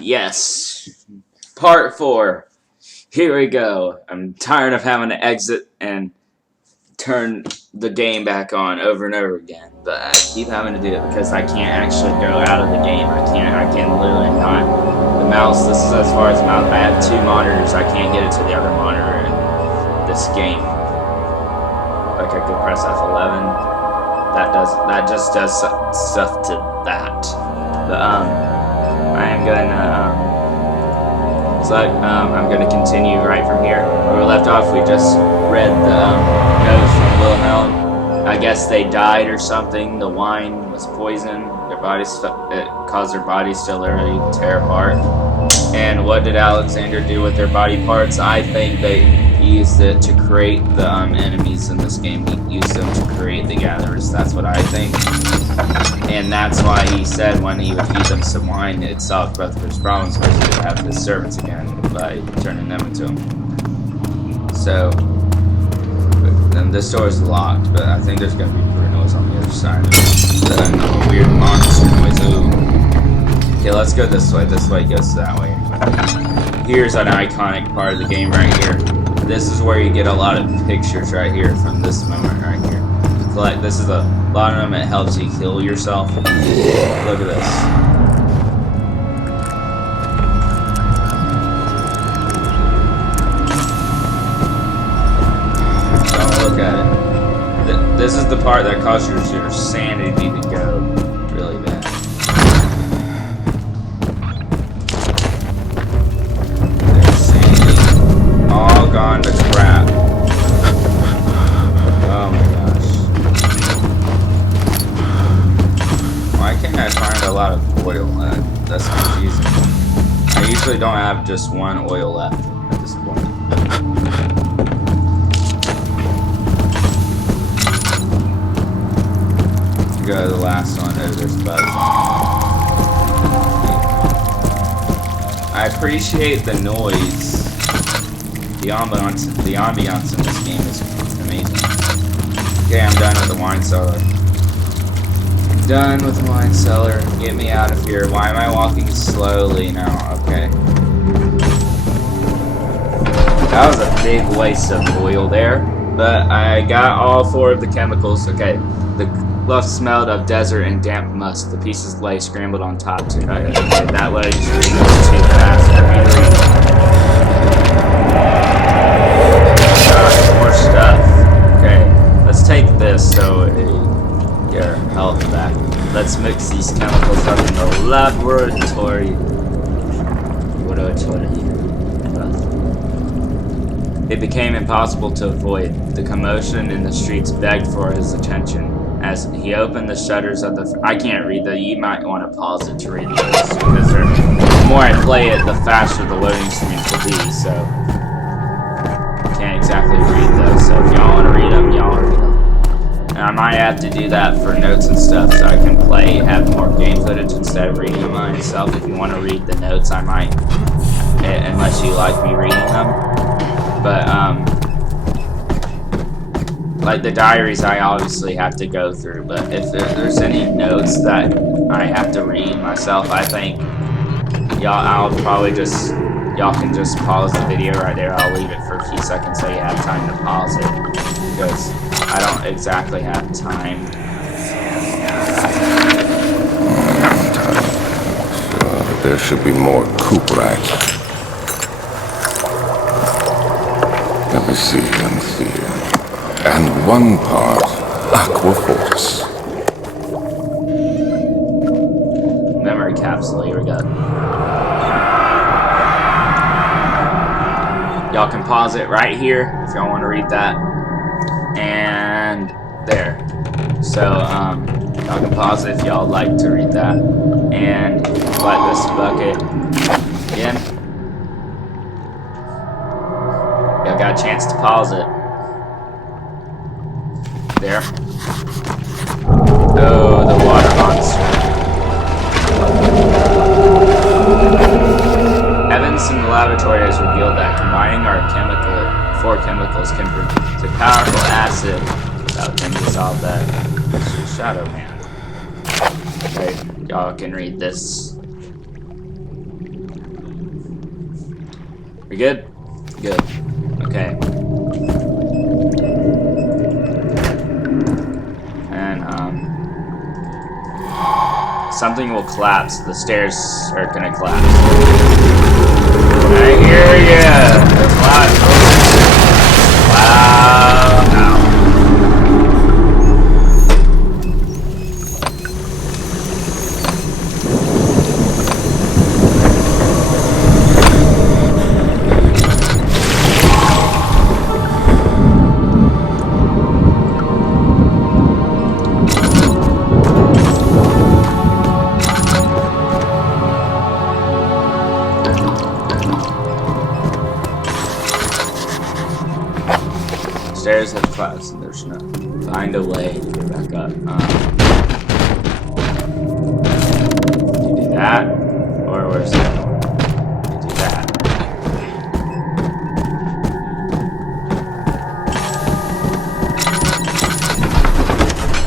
Yes. Part 4. Here we go. I'm tired of having to exit and turn the game back on over and over again. But I keep having to do it because I can't actually go out of the game. I can literally not. The mouse, this is as far as the mouse. I have 2 monitors. I can't get it to the other monitor in this game. Like I could press F11. That just does stuff to that. But I am gonna I'm gonna continue right from here. Where we left off, we just read the notes from Wilhelm. I guess they died or something. The wine was poison. Their bodies, it caused their bodies to literally tear apart. And what did Alexander do with their body parts? I think they used it to create the enemies in this game. He used them to create the gatherers. That's what I think. And that's why he said when he would feed them some wine, it solved both of his problems, because he would have his servants again by turning them into him. So, and this door is locked, but I think there's going to be Bruno's on the other side. The weird monster noise. Ooh. Okay, let's go this way. This way goes that way. Here's an iconic part of the game right here. This is where you get a lot of pictures right here from this moment right here. Collect. This is a lot of them. It helps you heal yourself. Look at this. Don't look at it. This is the part that causes your sanity to go really bad. There's sanity all gone to crap. Oh my gosh. Why can't I find a lot of oil left? That's confusing. I usually don't have just one oil left at this point. Go to the last one. Oh, there's bugs. I appreciate the noise. The ambiance in this game is amazing. Okay, I'm done with the wine cellar. Done with the wine cellar. Get me out of here. Why am I walking slowly now? Okay. That was a big waste of oil there. But I got all 4 of the chemicals. Okay. The luft smelled of desert and damp musk. The pieces lay scrambled on top too. Okay, that way just reading this too fast for me to read. More stuff. Okay. Let's take this so we get our health back. Let's mix these chemicals up in the laboratory. It became impossible to avoid. The commotion in the streets begged for his attention. As he opened the shutters of the... I can't read that. You might want to pause it to read this, because the more I play it, the faster the loading screens will be, so... Can't exactly read those, so if y'all want to read them, y'all read them. And I might have to do that for notes and stuff, so I can have more game footage instead of reading them myself. If you want to read the notes, I might, unless you like me reading them. But, like the diaries, I obviously have to go through, but if there's any notes that I have to read myself, I think y'all can just pause the video right there. I'll leave it for a few seconds so you have time to pause it, because I don't exactly have time. There should be more coop racks. Let me see. And 1 part Aquaforce. Memory capsule, here we go. Y'all can pause it right here if y'all want to read that. And there. So, y'all can pause it if y'all like to read that. And let this bucket in. Y'all got a chance to pause it. There. Oh, the water monster. Evidence in the laboratory has revealed that combining our 4 chemicals can produce a powerful acid that can dissolve that Shadow Man. Okay, y'all can read this. good? Good. Okay. And, something will collapse. The stairs are gonna collapse. I hear ya! There's a lot. Wow. Ow. Stairs have collapsed and there's no find a way to get back up. You do that, or where's that? You do that.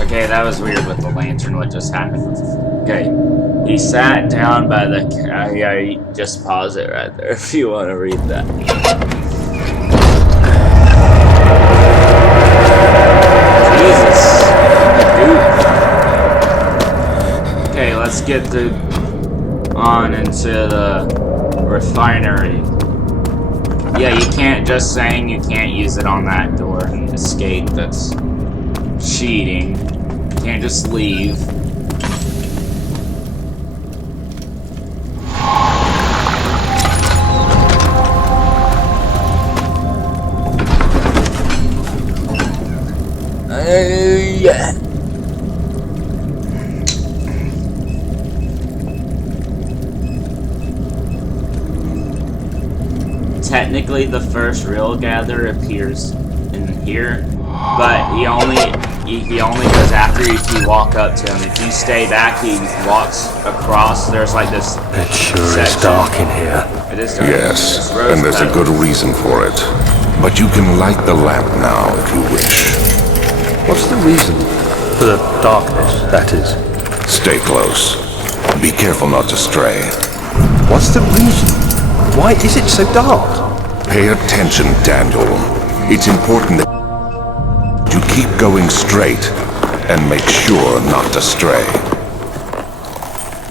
Okay, that was weird with the lantern. What just happened? Okay, he sat down by the. I just pause it right there if you want to read that. Okay, let's get on into the refinery. Yeah, you can't just saying you can't use it on that door and escape. That's cheating. You can't just leave. Yeah. Technically, the first real gatherer appears in here, but he only goes after you if you walk up to him. If you stay back, he walks across. There's like this. It sure is dark in here. It is dark. Yes, and there's a good reason for it. But you can light the lamp now if you wish. What's the reason? For the darkness, that is. Stay close. Be careful not to stray. What's the reason? Why is it so dark? Pay attention, Daniel. It's important that you keep going straight and make sure not to stray.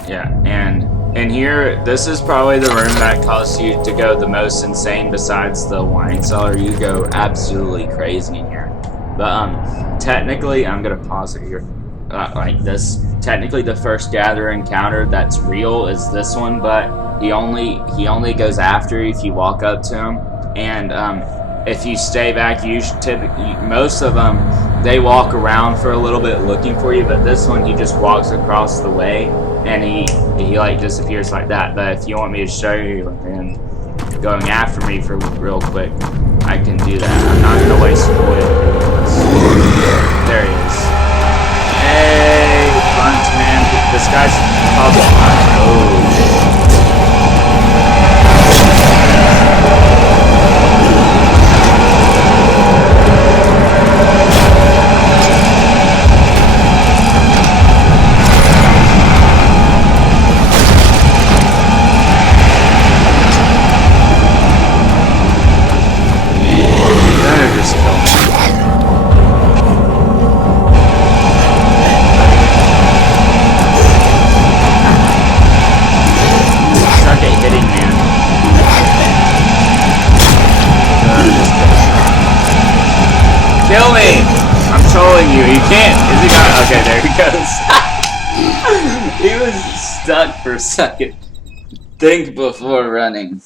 Yeah, and in here, this is probably the room that caused you to go the most insane besides the wine cellar. You go absolutely crazy in here. But, technically, I'm gonna pause it here. Like this. Technically, the first gatherer encounter that's real is this one, but he only goes after you if you walk up to him. And if you stay back, most of them they walk around for a little bit looking for you, but this one he just walks across the way and he like disappears like that. But if you want me to show you him going after me for real quick, I can do that. I'm not gonna waste oil. There he is. Hey, punch man! This guy's called the punch. Oh. Kill me! I'm trolling you. You can't. Is he gonna? Okay, there he goes. He was stuck for a second. Think before running.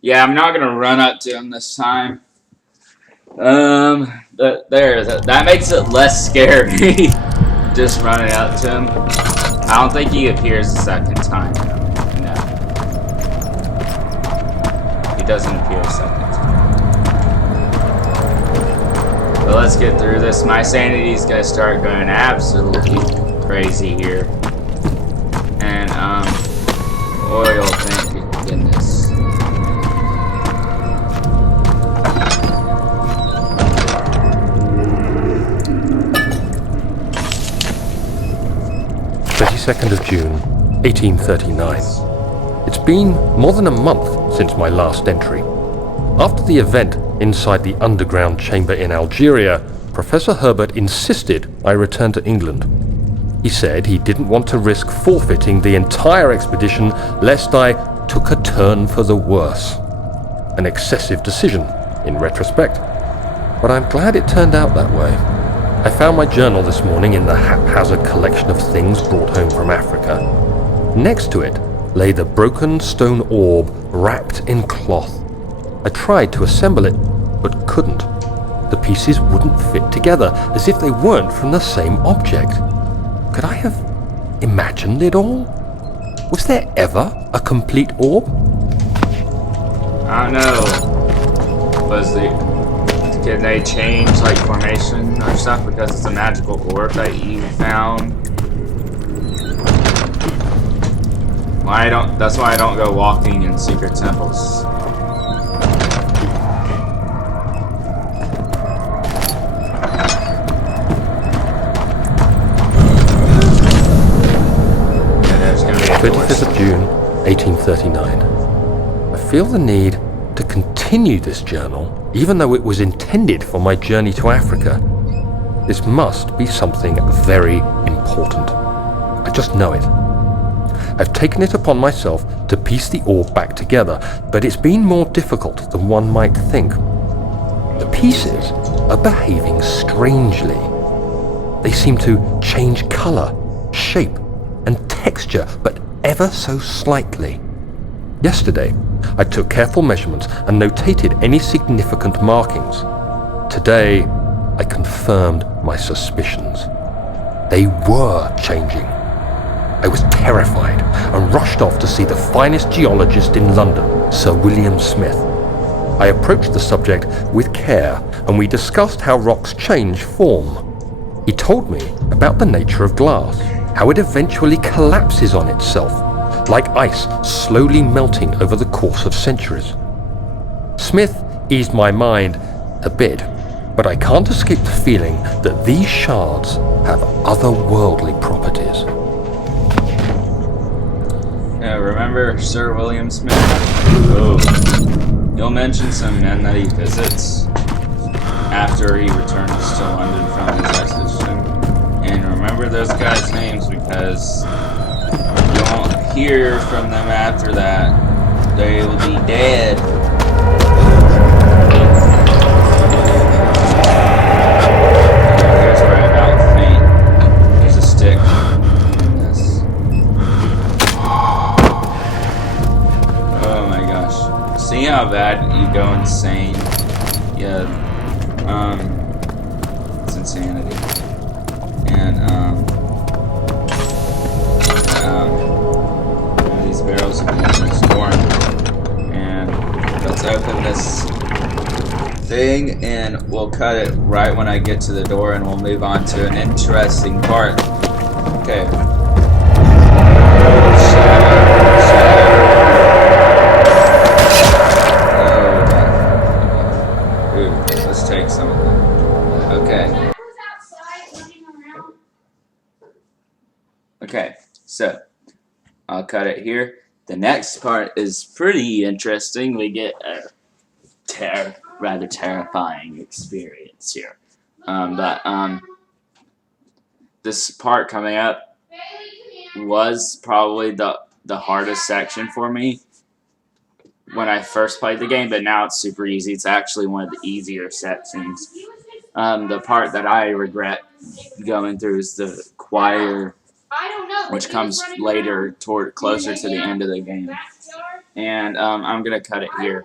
Yeah, I'm not gonna run up to him this time. That makes it less scary. Just running up to him. I don't think he appears a second time. No. He doesn't appear a second time. But let's get through this. My sanity's gonna start going absolutely crazy here. And, oil, thank goodness. June 1839. It's been more than a month since my last entry. After the event inside the underground chamber in Algeria, Professor Herbert insisted I return to England. He said he didn't want to risk forfeiting the entire expedition lest I took a turn for the worse. An excessive decision, in retrospect. But I'm glad it turned out that way. I found my journal this morning in the haphazard collection of things brought home from Africa. Next to it lay the broken stone orb wrapped in cloth. I tried to assemble it, but couldn't. The pieces wouldn't fit together, as if they weren't from the same object. Could I have imagined it all? Was there ever a complete orb? I don't know. Can they change like formation or stuff because it's a magical orb that you found? That's why I don't go walking in secret temples. Yeah, 25th of June, 1839. I feel the need to continue this journal, even though it was intended for my journey to Africa. This must be something very important. I just know it. I've taken it upon myself to piece the orb back together, but it's been more difficult than one might think. The pieces are behaving strangely. They seem to change color, shape, and texture, but ever so slightly. Yesterday, I took careful measurements and notated any significant markings. Today, I confirmed my suspicions. They were changing. I was terrified and rushed off to see the finest geologist in London, Sir William Smith. I approached the subject with care and we discussed how rocks change form. He told me about the nature of glass, how it eventually collapses on itself, like ice slowly melting over the course of centuries. Smith eased my mind a bit, but I can't escape the feeling that these shards have otherworldly properties. Remember Sir William Smith? Oh. You'll mention some men that he visits after he returns to London from his expedition. And remember those guys' names because you won't hear from them after that. They will be dead. Here's where I about faint. There's a stick. Yes. Oh my gosh. See how bad you go insane? Yeah. It's insanity. And, these barrels have been restored. And let's open this thing and we'll cut it right when I get to the door and we'll move on to an interesting part. Okay. Let's take some of that. Okay. Okay, so I'll cut it here. The next part is pretty interesting. We get a rather terrifying experience here. This part coming up was probably the hardest section for me when I first played the game, but now it's super easy. It's actually one of the easier sections. The part that I regret going through is the choir, which comes later, closer to the end of the game. And I'm gonna cut it here.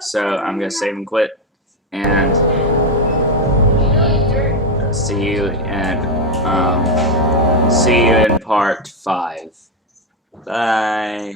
So I'm gonna save and quit, and see you in part 5. Bye.